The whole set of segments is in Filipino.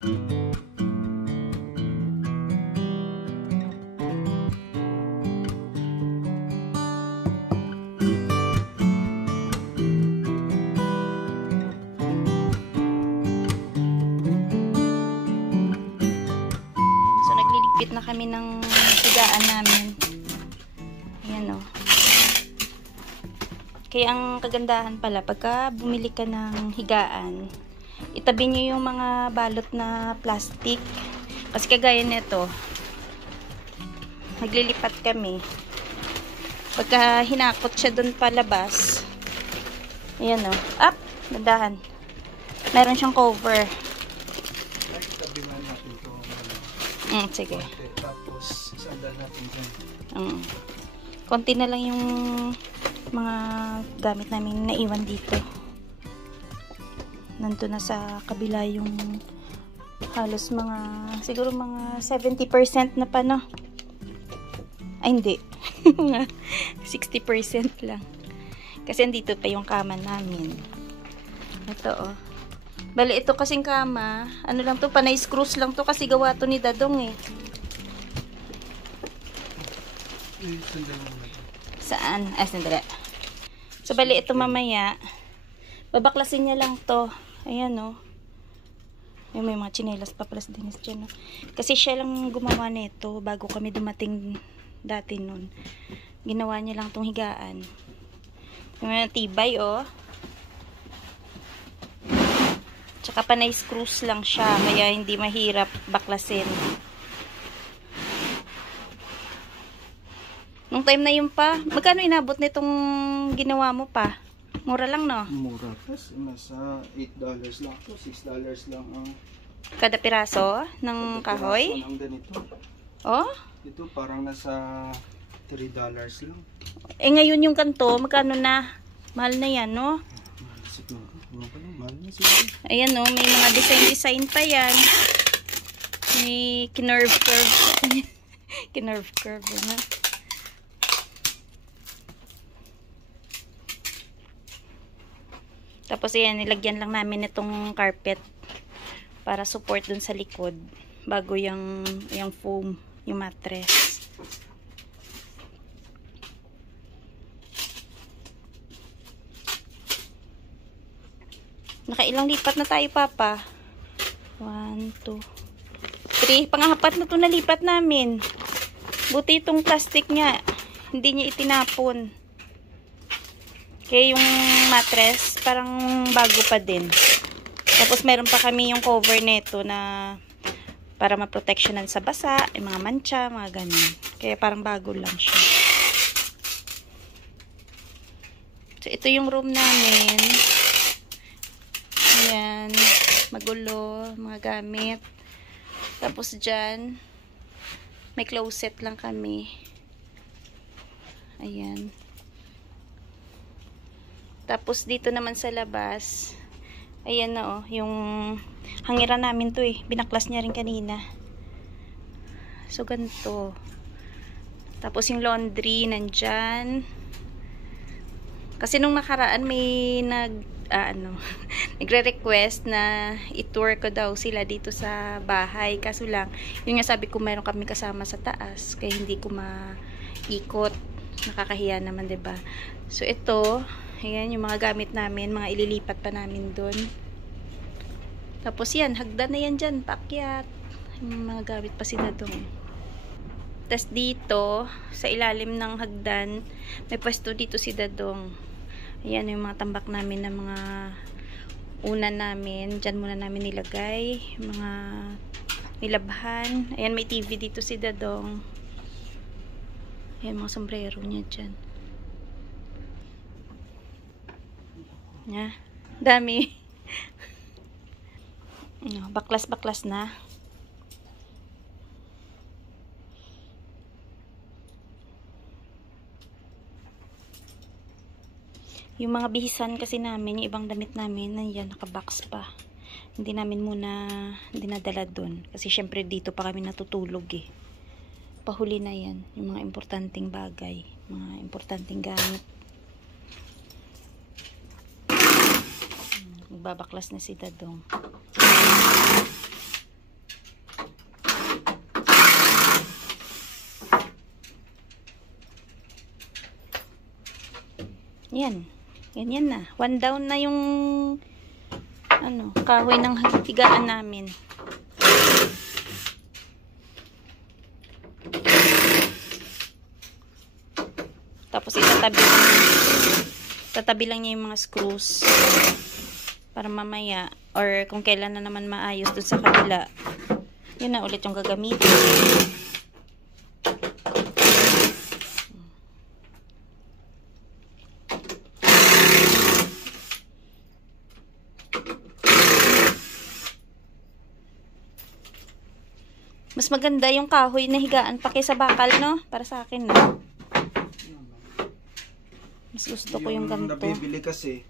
So nagliligpit na kami ng higaan namin. Ayan o. Kaya ang kagandahan pala, pagka bumili ka ng higaan, itabi nyo yung mga balot na plastic. Kasi kagaya nito, naglilipat kami. Pagka hinakot siya dun palabas, ayan o. Up! Dandahan. Meron siyang cover. Itabi nga natin ito. Sige. Tapos, isandal natin dyan. Konti na lang yung mga gamit namin naiwan dito. Nandun na sa kabila yung halos mga, siguro mga 70% na pa, no? Ay, hindi. 60% lang. Kasi andito pa yung kama namin. Ito, oh. Bali, ito kasing kama, ano lang to, panay screws lang to kasi gawa to ni Dadong, eh. Saan? Ay, sandali. So, bali, ito mamaya, babaklasin niya lang to. Ayan, oh. Ay, may mga chinelas pa pala sa Dennis dyan, oh. Kasi siya lang gumawa nito bago kami dumating dati nun. Ginawa niya lang tong higaan. Yung mga tibay, oh. Tsaka panay screws lang siya, kaya hindi mahirap baklasin. Nung time na yun pa, magkano inabot nitong ginawa mo pa? Mura lang, no? Mura. Tapos, nasa $8 lang to, $6 lang ang Kada piraso ng kahoy? piraso ng ganito. Oh? Ito parang nasa $3 lang. Eh ngayon yung kanto, magkano na? Mahal na yan, no? Mahal siguro. Mahal na siguro. Ayan, no? May mga design pa yan. May kinerve curve. Kinerve curve, na. Tapos ayan, nilagyan lang namin itong carpet para support dun sa likod bago yung foam, yung mattress. Nakailang lipat na tayo, Papa? 1, 2, 3. Pangapat na ito nalipat namin. Buti itong plastic niya, hindi niya itinapon. Kaya yung mattress, parang bago pa din. Tapos meron pa kami yung cover nito na para ma-protectionan sa basa, yung mga mancha, mga ganun. Kaya parang bago lang siya. So, ito yung room namin. Ayan. Magulo, mga gamit. Tapos dyan, may closet lang kami. Ayan. Tapos dito naman sa labas, ayan na, oh, yung hangiran namin to, eh. Binaklas niya rin kanina. So, ganito. Tapos yung laundry, nandyan. Kasi nung nakaraan may nagre-request na i-tour ko daw sila dito sa bahay. Kaso lang, yung nga sabi ko, mayroon kami kasama sa taas, kaya hindi ko maikot. Nakakahiya naman, 'di ba? So, ito, ayan, yung mga gamit namin, mga ililipat pa namin doon. Tapos yan, hagdan na yan dyan, paakyat. Yung mga gamit pa sila doon. Tapos dito, sa ilalim ng hagdan, may pwesto dito si Dadong. Ayan, yung mga tambak namin na mga unan namin. Dyan muna namin nilagay. Yung mga nilabhan. Ayan, may TV dito si Dadong. Ayan, mga sombrero niya dyan. Yeah. Dami. Baklas-baklas na. Yung mga bihisan kasi namin, yung ibang damit namin, nandiyan, nakabox pa. Hindi namin muna dinadala dun. Kasi syempre dito pa kami natutulog, eh. Pahuli na yan. Yung mga importanteng bagay. Mga importanteng gamit. Magbabaklas na si Dadong. Yan. Ganyan na. 1 down na yung kahoy ng higaan namin. Tapos tatabi lang niya yung mga screws para mamaya or kung kailan na naman maayos dun sa kabila, yun na ulit yung gagamitin. Mas maganda yung kahoy na higaan pa kaysa bakal, no? Para sa akin, no? Mas gusto ko yung ganito. Nabibili kasi,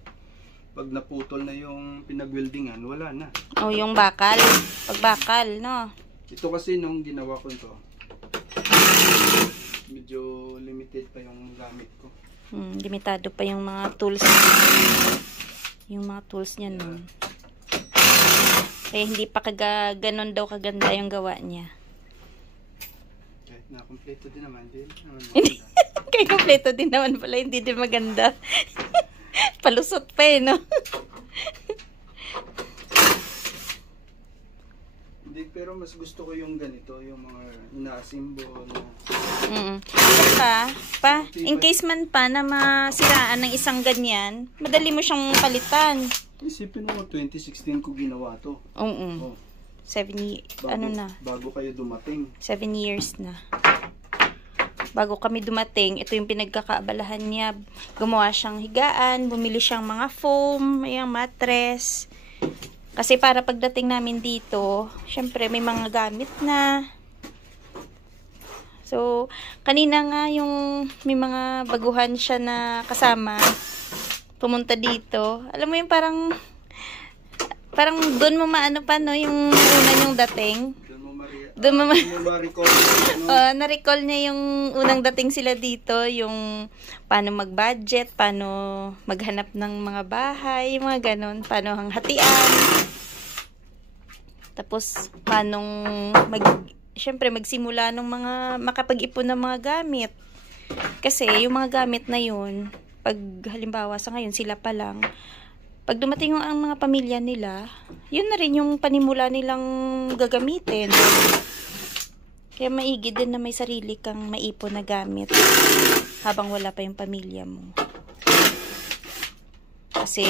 pag naputol na yung pinag-weldingan, wala na. Oh, yung bakal. Pag bakal, no? Ito kasi nung ginawa ko ito, medyo limited pa yung gamit ko. Limitado pa yung mga tools. Yung mga tools niya nun. Kaya hindi pa ganon daw kaganda yung gawa niya. Kahit na kompleto din naman. Kaya kompleto din naman pala, hindi din maganda. Palusot pa eh, no? Hindi, pero mas gusto ko yung ganito, yung mga ina-assemble na... In case man pa na masiraan ng isang ganyan, madali mo siyang palitan. Isipin mo, 2016 ko ginawa to. Oo. 7 bago kayo dumating. 7 years na. Bago kami dumating, ito yung pinagkakaabalahan niya. Gumawa siyang higaan, bumili siyang mga foam, yung mattress. Kasi para pagdating namin dito, syempre may mga gamit na. So, kanina nga yung may mga baguhan siya na kasama, pumunta dito. Alam mo yung parang doon mo maano pa, no, yung una yung dating. Doon mo ma-recall. Na-recall niya yung unang dating sila dito, yung paano mag-budget, paano maghanap ng mga bahay, yung mga ganon, paano ang hatian. Tapos, paano syempre magsimula ng mga makapag-ipon ng mga gamit. Kasi yung mga gamit na yun, pag halimbawa sa ngayon sila pa lang, pag dumating ang mga pamilya nila, yun na rin yung panimula nilang gagamitin. Kaya maigi din na may sarili kang maipon na gamit habang wala pa yung pamilya mo. Kasi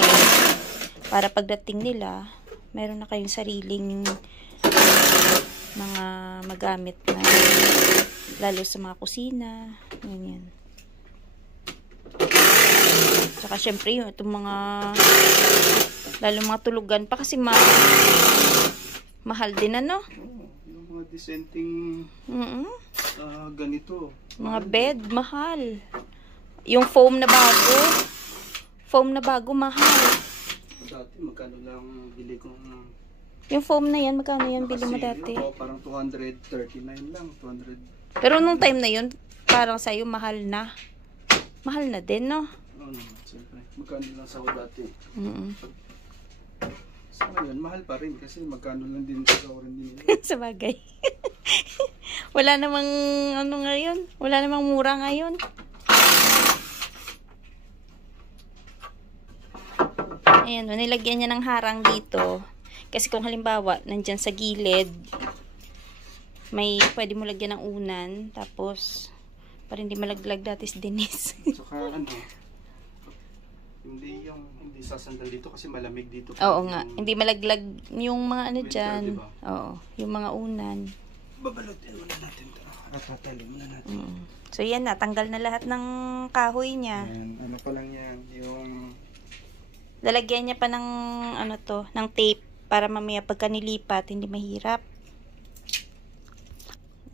para pagdating nila, meron na kayong sariling mga magamit na lalo sa mga kusina, ganyan. Saka syempre yung itong mga lalo mga tulugan pa kasi mahal din, ano? Yung mga dissenting ganito. Mga bed, mahal. Yung foam na bago, mahal. Dati magkano lang bili kong... Yung foam na yan, magkano yan bili mo dati? Parang 239 lang, 200. Pero nung time na yun, parang sa'yo mahal na. Mahal na din, no? Oo naman, siyempre. Magkano lang sa dati. Sa ngayon, mahal pa rin kasi magkano lang din sa rin din. Sa bagay. Wala namang ngayon. Wala namang mura ngayon. Ayan, nilagyan niya ng harang dito. Kasi kung halimbawa, nandyan sa gilid, may pwede mo lagyan ng unan. Tapos, para hindi malaglag dati si Denise. Saka hindi sasandal dito kasi malamig dito. Oo nga, hindi malaglag yung mga dyan. Diba? Oo, yung mga unan. Babalutin muna natin ito. Tatalim muna natin. So yan na, tanggal na lahat ng kahoy niya. Ano pa lang yan, yung... Lalagyan niya pa ng ng tape para mamaya pagka nilipat, hindi mahirap.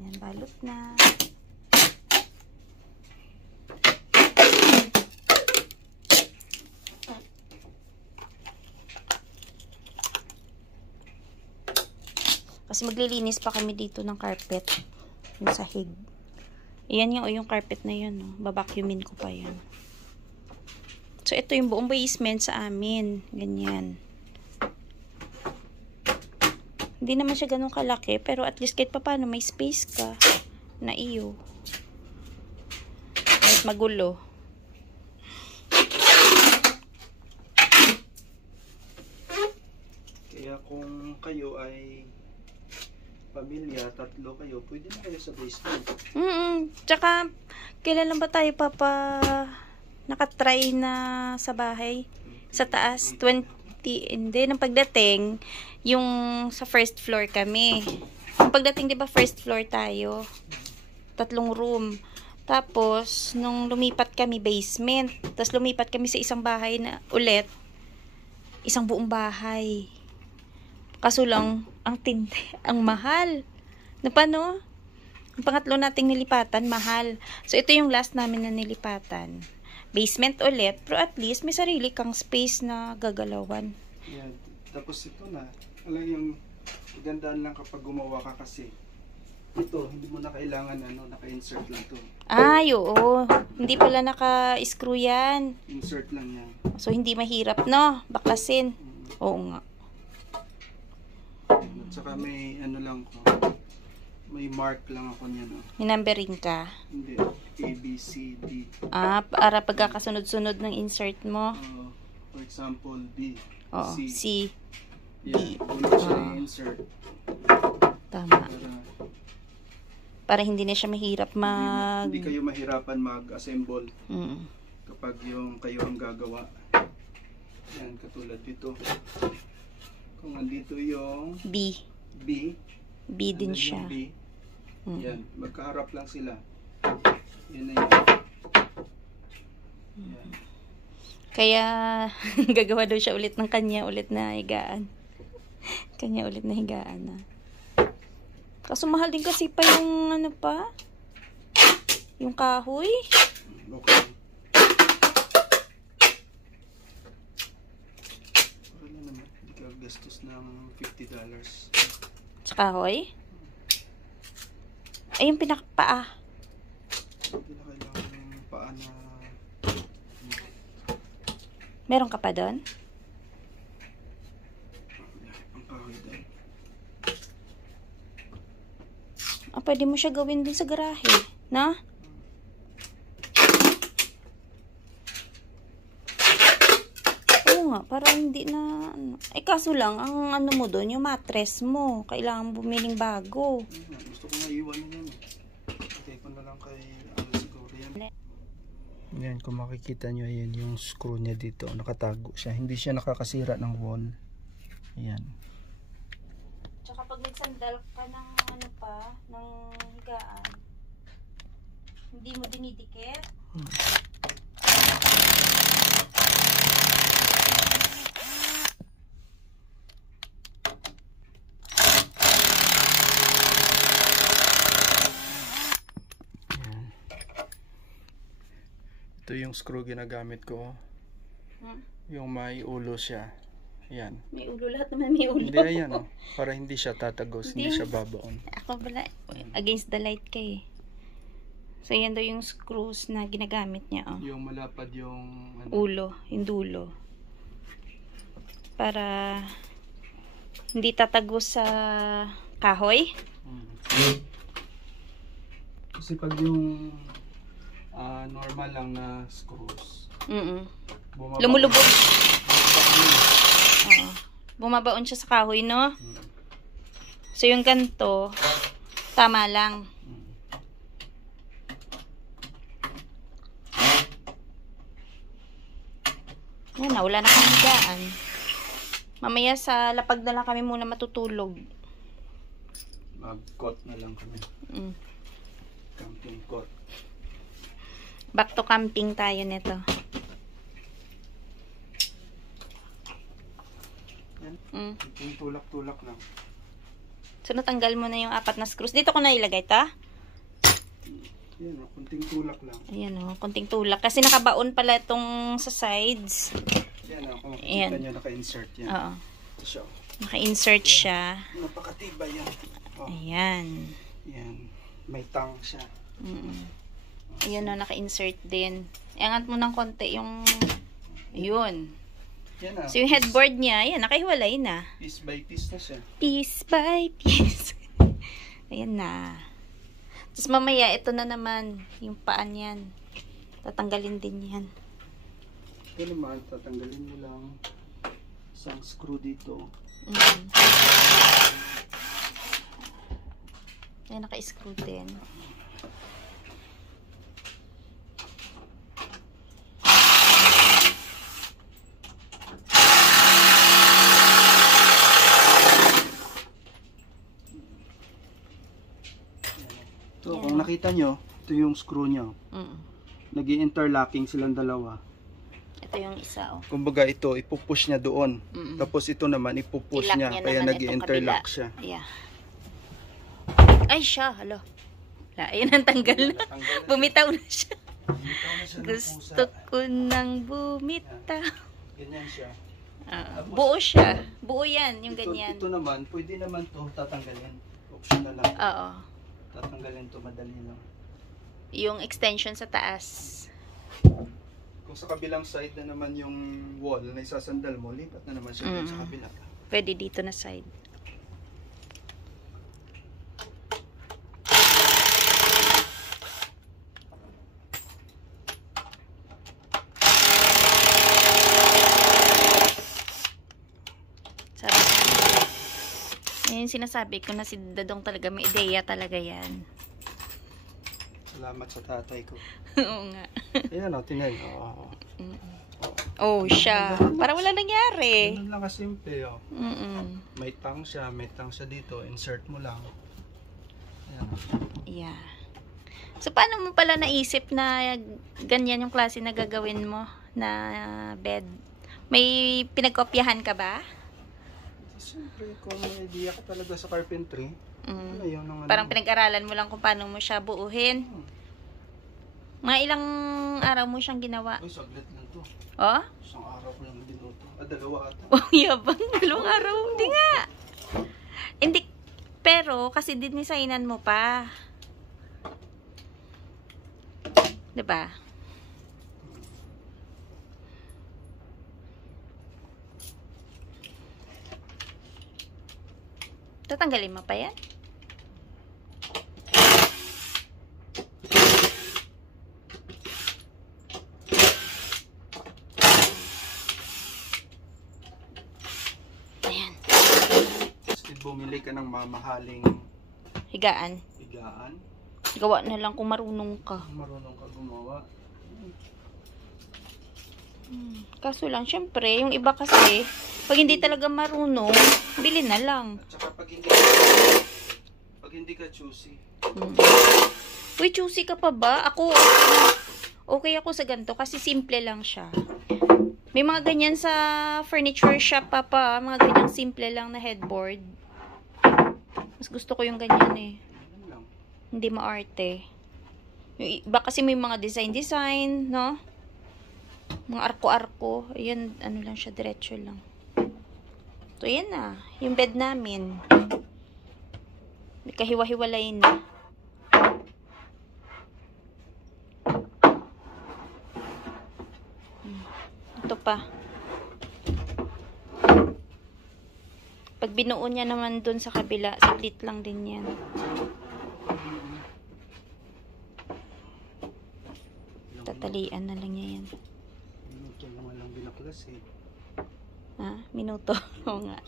Yan, balot na. Kasi maglilinis pa kami dito ng carpet. Yung sahig. Ayan yung carpet na yun. No? Babacuumin ko pa yan. So, ito yung buong basement sa amin. Ganyan. Hindi naman siya ganun kalaki. Pero at least kahit pa paano may space ka na iyo. Kahit magulo. kayo ay pamilya, 3 kayo, pwede na kayo sa basement. Tsaka, kailan lang ba tayo nakatry na sa bahay? Sa taas, 20, hindi. Nang pagdating, yung sa first floor kami. Nang pagdating, di ba, first floor tayo. 3 room. Tapos, nung lumipat kami, basement. Tapos, lumipat kami sa isang bahay na ulit. Isang buong bahay. Kaso lang, ang mahal. Na paano? Ang pangatlo nating nilipatan, mahal. So, ito yung last namin na nilipatan. Basement ulit, pero at least may sarili kang space na gagalawan. Yan. Tapos ito na, alam yung gandaan lang kapag gumawa ka kasi. Ito, hindi mo na kailangan naka-insert lang to. Ay, oo. Hindi pala naka-screw yan. Insert lang yan. So, hindi mahirap, no? Baklasin. Oo nga. At saka may lang ko. May mark lang ako niyan. May numbering ka? Hindi. A, B, C, D. Para pagkakasunod-sunod ng insert mo? For example, B. Oo, C. C. D. Doon siya i-insert. Tama. Para hindi na siya mahirap Hindi kayo mahirapan mag-assemble. Kapag kayo ang gagawa. Yan, katulad dito. Kung andito yung B. B din siya. B. Yan, magkaharap lang sila. Yan na yan. Yan. Kaya, gagawa daw siya ulit ng kanya ulit na higaan. Kanya ulit na higaan na. Kaso mahal din kasi pa yung yung kahoy. Okay. Para na naman, gastos ng $50. Sa kahoy? Ay, yung pinakapaa. Hindi na kailangan ng paa na... Meron ka pa doon? Ang kahoy doon. Pwede mo siya gawin dun sa garahe. Na? Oo nga, para hindi na... kaso lang, ang mo doon, yung mattress mo. Kailangan bumiling bago. Gusto ko nga iwan na yan. Patay ko na lang kay siguro yan. Yan, kung makikita nyo, ayan yung screw niya dito. Nakatago siya. Hindi siya nakakasira ng wall. Ayan. Tsaka pag nagsandal ka ng ng higaan, hindi mo dinidikit. Ito yung screw ginagamit ko. Yung may ulo siya. Ayan. May ulo, lahat naman may ulo. Hindi, ayan para hindi siya tatagos, hindi siya babaon. Ako pala, against the light ka eh. So, yan daw yung screws na ginagamit niya. Yung malapad yung... ulo, yung dulo. Para hindi tatagos sa kahoy. Kasi pag yung normal lang na screws, lumulubog. Bumabaon siya sa kahoy, no? So, yung ganito, tama lang. Yan na, wala na kami higaan. Mamaya sa lapag na lang kami muna matutulog. Mag-cot na lang kami. Camping cot. Back to camping tayo nito. Yung tulak-tulak lang. So, natanggal mo na yung 4 na screws. Dito ko na ilagay ta. Yan kunting tulak lang. Ayan kunting tulak. Kasi nakabaon pala itong sa sides. Yan kung makikita nyo, naka-insert yan. Oo. Ito siya. Naka-insert siya. Napakatibay yan. Ayan. Yan. May tang siya. Ayan naka-insert din. Iangat mo ng konti yung... Yun. Yan So, yung headboard niya, ayan, nakahiwalay na. Piece by piece na siya. Piece by piece. Ayan na. Tapos mamaya, ito na naman, yung paan yan. Tatanggalin din yan. Ito naman, tatanggalin mo lang isang screw dito. Ayan, naka-screw din. So, kung nakita nyo, ito yung screw nyo. Nag-i-interlocking silang dalawa. Ito yung isa, oh. Kumbaga ito, ipupush niya doon. Tapos ito naman, ipupush niya. Kaya nag-i-interlock siya. Yeah. Ay, siya. Halo. Ayan ang tanggal na. Bumitaw na siya. Gusto ko nang bumitaw. Ganyan siya. Buo siya. Buo yan, yung ganyan. Ito naman, pwede naman to tatanggalin. Optional lang. Oo. Tatanggalin to, madali lang. Yung extension sa taas. Kung sa kabilang side na naman yung wall na isasandal mo, lipat na naman siya sa kabila. Pwede dito na side. Yung sinasabi ko na si Dadong talaga may ideya talaga yan. Salamat sa tatay ko. Oo nga. Ayan o, tingnan. Oh, siya. Para wala nangyari. Ganun lang kasimple o. May tang siya dito. Insert mo lang. Ayan. Yeah. So, paano mo pala naisip na ganyan yung klase na gagawin mo na bed? May pinagkopyahan ka ba? Siyempre, kung may idea ka talaga sa carpentry, parang pinag-aralan mo lang kung paano mo siya buuhin. Mga ilang araw mo siyang ginawa? Uy, saglit lang to. Oh? Isang araw ko lang binuto. Dalawa ata. Oh, yabang. Dalawang araw. Hindi nga. Hindi. Pero, kasi dinisignan mo pa. Diba? Tatanggalin mo pa yan? Ayan. Kasi bumili ka ng mamahaling higaan. Gawa na lang kung marunong ka. Marunong ka gumawa. Kaso lang, syempre, yung iba kasi, pag hindi talaga marunong, bili na lang. At saka pag hindi ka choosy. Uy, choosy ka pa ba? Ako, okay ako sa ganito kasi simple lang siya. May mga ganyan sa furniture shop pa, mga ganyang simple lang na headboard. Mas gusto ko yung ganyan eh. Hindi maarte. Yung iba kasi may mga design, no? Mga arko-arko. Ayan, ano lang siya, diretso lang. So, yan na. Yung bed namin. May kahiwa-hiwalay na. Ito pa. Pag binuo niya naman dun sa kabila, saglit lang din yan. Tatalian na lang niya yan. Minuto lang walang binaklas eh. Ha? Minuto? Oo nga.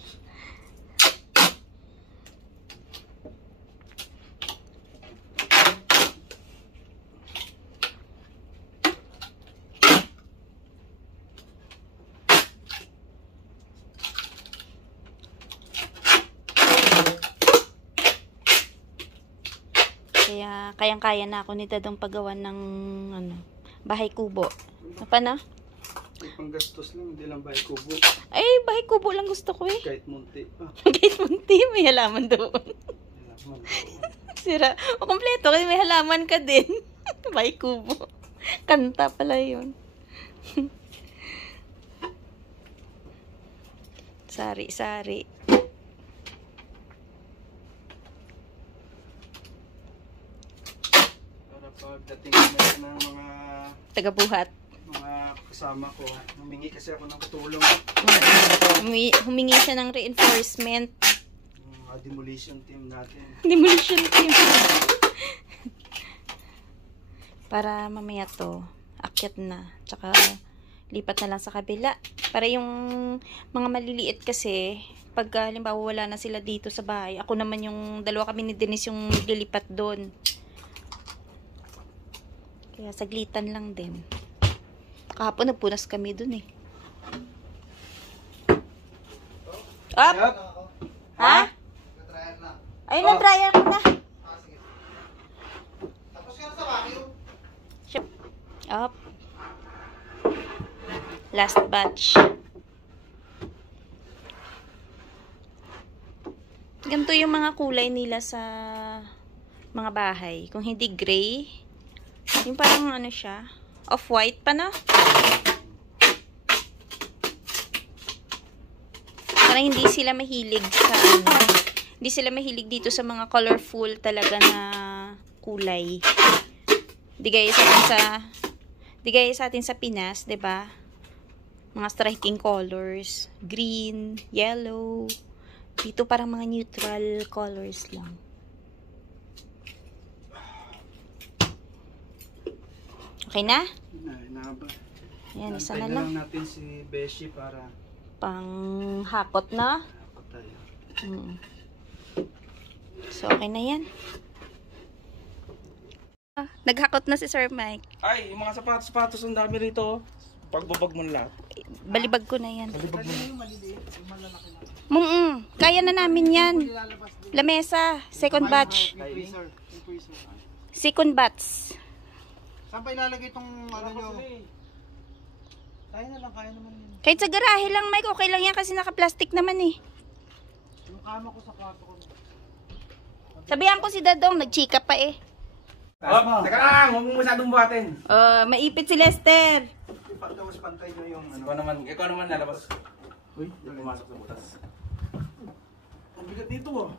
Kaya kayang-kaya na ako ni Dadong paggawa ng ano, bahay kubo. Apa na? May panggastos lang, hindi lang bahay kubo. Ay, bahay kubo lang gusto ko eh. Kahit munti pa. Kahit munti, may halaman doon. Sira. O, kompleto, kasi may halaman ka din. Bahay kubo. Kanta pala yun. Sari-sari. Pagdating naman ng mga tagabuhat, mga kasama ko, humingi kasi ako ng tulong. Humingi siya ng reinforcement. Demolition team natin. Demolition team. Para mamaya to, akyat na. Tsaka lipat na lang sa kabila. Para yung mga maliliit kasi, pag halimbawa wala na sila dito sa bahay, ako naman yung, dalawa kami ni Denise yung lilipat doon. Kaya saglitan lang din. Kahapon nagpunas kami doon eh. Up! Ha? Ayun na, dryer ko na. Tapos ka na sa vacuum. Up. Last batch. Ganito yung mga kulay nila sa mga bahay. Kung hindi gray, yung parang ano siya, off-white pa na. Parang hindi sila mahilig sa ano. Hindi sila mahilig dito sa mga colorful talaga na kulay. Di gaya sa atin sa Pinas, 'di ba? Mga striking colors, green, yellow. Dito parang mga neutral colors lang. Okay na? Inahaba. Yan, isa na Antay lang. natin si Beshi para Pang hakot na. hakot tayo. So, okay na yan. Naghakot na si Sir Mike. Ay, yung mga sapatos ang dami rito. Pagbabag mo lahat. Balibag ko na yan. Balibag mo. Kaya na namin yan. Lamesa. Second batch. Second batch. Saan pa ilalagay itong ano nyo? Kaya na lang, kaya naman yun. Kahit sa garahe lang, Mike, okay lang yan kasi naka-plastic naman eh. Yung kama ko sa kwarto ko. Sabihan ko si Dadong, nagchika pa eh. Oh, teka lang, huwag mo masyadong buhatin. Maipit si Lester. Tapos pantay nyo yung ano. Ikaw naman lalabas. Uy, pumasok sa butas. Ang bigat dito oh.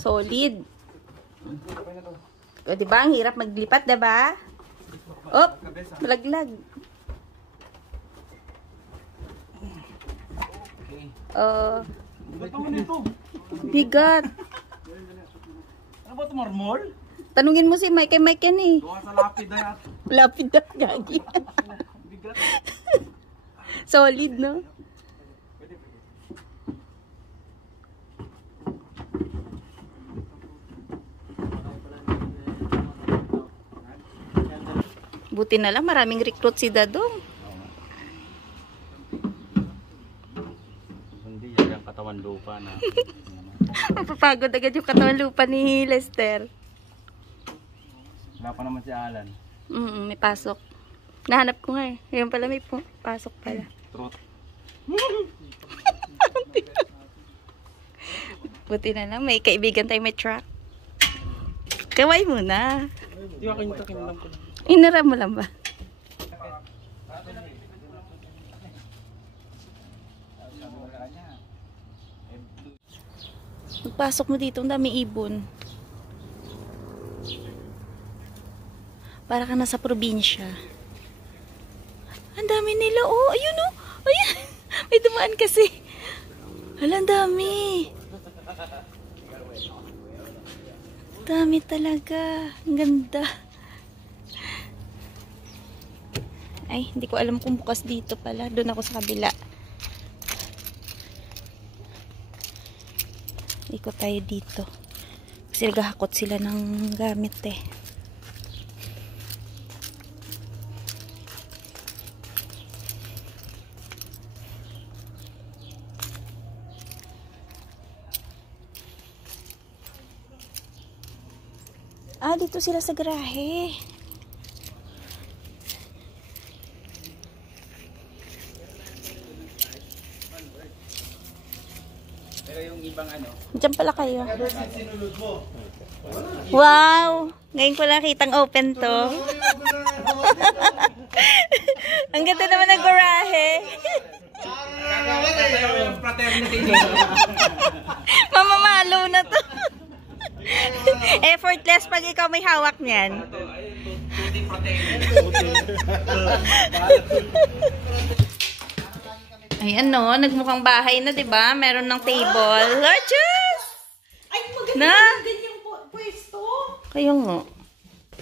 Solid. O, diba? Ang hirap maglipat, diba? Op! Malaglag. Ba't naman ito? Bigat. Ano ba ito, marmol? Tanungin mo si Mike, kay Mike yan eh. Gawa sa lapid na yan. Lapid na, gagi. Bigat. Solid, no? Buti na lang, maraming recruit si Dadong. Hindi, yan ang katawan lupa na. Mapapagod agad yung katawan lupa ni Lester. Wala pa naman si Alan. May pasok. Nahanap ko nga eh. Ngayon pala may pasok pala. Truth. Buti na lang, may kaibigan tayo may truck. Kaway muna. Di ba kinitakin lang ko. Inara mo lang ba? Pagpasok mo dito, ang dami ibon. Para ka nasa probinsya. Ang dami nila, oh. Ayun, oh. Ayun. May dumaan kasi. Hala, ang dami. Dami talaga. Ang ganda. Ay, hindi ko alam kung bukas dito pala. Doon ako sa kabila. Ikot tayo dito. Kasi naghahakot sila ng gamit eh. Ah, dito sila sa garahe. Pero yung ibang ano, Diyan pala kayo. Wow! Ngayon ko lang kitang open to. Ang ganda naman ng garahe. yung fraternity Mamamalo na to. Effortless pag ikaw may hawak niyan. Ayan no, nagmukhang bahay na, 'di ba? Meron ng table. Gorgeous! Ay, maganda Na? yung ganyang pwesto. Kayo nga.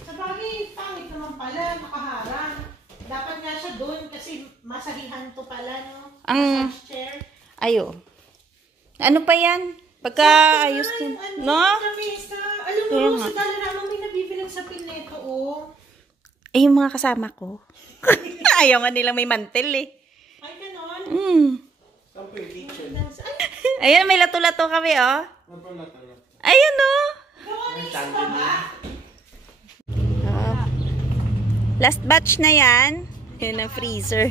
Sa bagay, pangit naman pala, nakaharang. Dapat nga siya doon kasi masahihan to pala, no? Ang, Massage chair. ayo. Ano pa yan? Pagka ayos din. No? Lamesa. Alam Kaya mo, nga. sa Dollarama may nabibilang sa Pineto, oh. Eh, yung mga kasama ko. Ayaw nga nilang may mantel eh. Ay, ganon. Mm. Ay, Ayan, may lato-lato kami, oh. Ayan, oh. Ah. Last batch na yan. Yan ang freezer.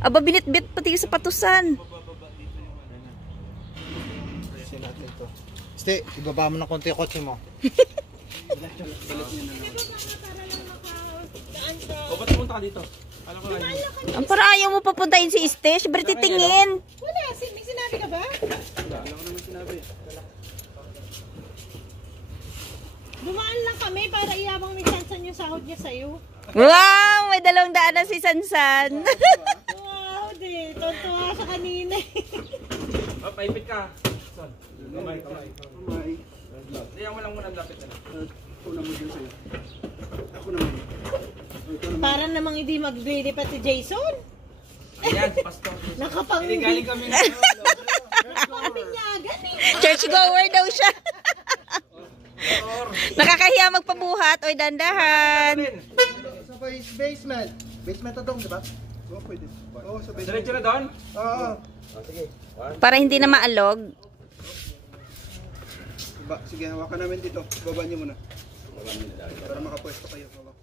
Aba, binit-bit pati yung sapatusan. Kasi natin ito. Ste, ibaba mo ng konti yung kotse mo. O, ba't pumunta ka dito? Alam ko lang yun. Ang para ayaw mo papuntahin si Este. Siyempre titingin. wala. May sinabi ka ba? Wala ko naman sinabi. Dumaan lang kami para iyabang ni Sansan yung sahod niya sa'yo. Wow! May 200 na si Sansan. Wow, di. Tontuwa sa kanina. Oh, paipit ka. Son. Kamay. Kamay. Diyan mo lang muna ang lapit na. Una mo dyan sa'yo. Ako naman. Para namang hindi maglilipat si Jason. Ayan, si Pastor. Nakapang... Hindi galing kami na. Nakapinyagan eh. Churchgoer daw siya. Nakakahiya magpabuhat. Oy, dandahan. Sa basement. Basement na doon, di ba? Oo, pwede. Oo, sa basement. Diretso na doon? Oo. Sige. Para hindi na maalog. Sige, hawakan namin dito. Baba niyo muna. Para makapwesto kayo. Hawak.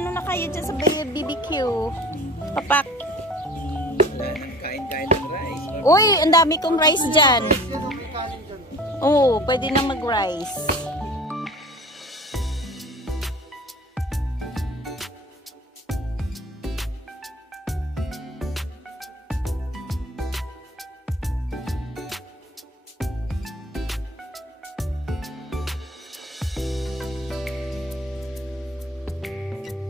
Ano na kayo dyan sa BBQ? Papak. Kain-kain ng rice. Uy, ang dami kong rice dyan. Oo, pwede na mag-rice.